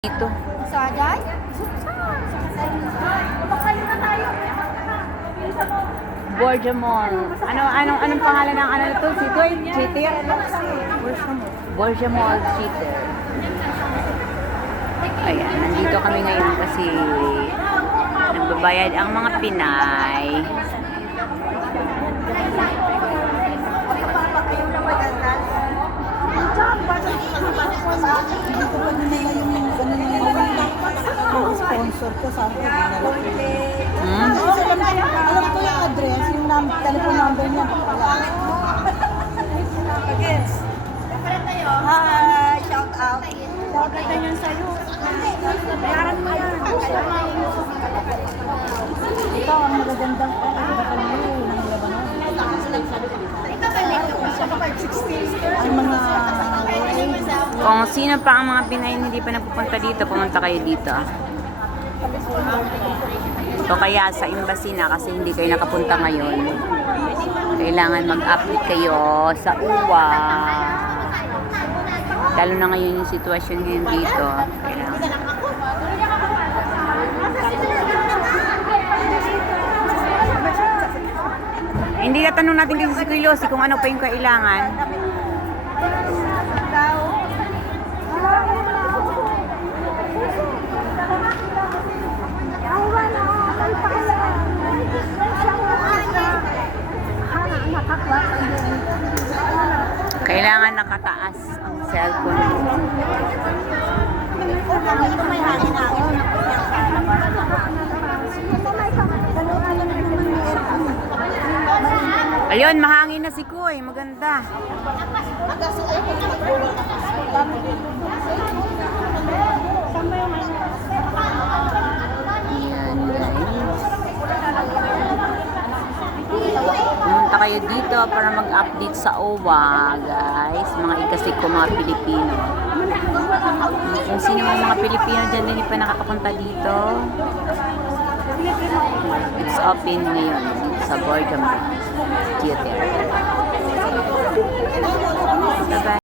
Dito. Sagay? Makayo na tayo. Borgia Mall. Anong pangalan ng ano nito? Cheater? Borgia Mall Cheater. Ayan, nandito kami ngayon kasi nagbabayad ang mga Pinay. Sponsor ko sa akin. Hmm? Alam ko yung address, yung telephone number niya. Hi! Shout out. Shout out yan sa'yo. Bayaran mo yan. Ito ang magagandang ang mga Kung sino pa ang mga Pinay na hindi pa napupunta dito, pumunta kayo dito. O kaya sa embassy na kasi hindi kayo nakapunta ngayon. Kailangan mag-update kayo sa UWA. Lalo na ngayon yung sitwasyon ngayon dito. Kailangan. Hindi natanong natin kasi si Kuya Losi kung ano pa yung kailangan. Kailangan nakataas ang cellphone mo. Ayun, mahangin na si Kuy. Maganda. Ayan, guys. Pumunta kayo dito para mag-update sa OWA, guys. Mga ikasik ko, mga Pilipino. Kung sino mga Pilipino dyan hindi pa nakakapunta dito, it's open ngayon sa Borgia Mall Theater. Bye-bye.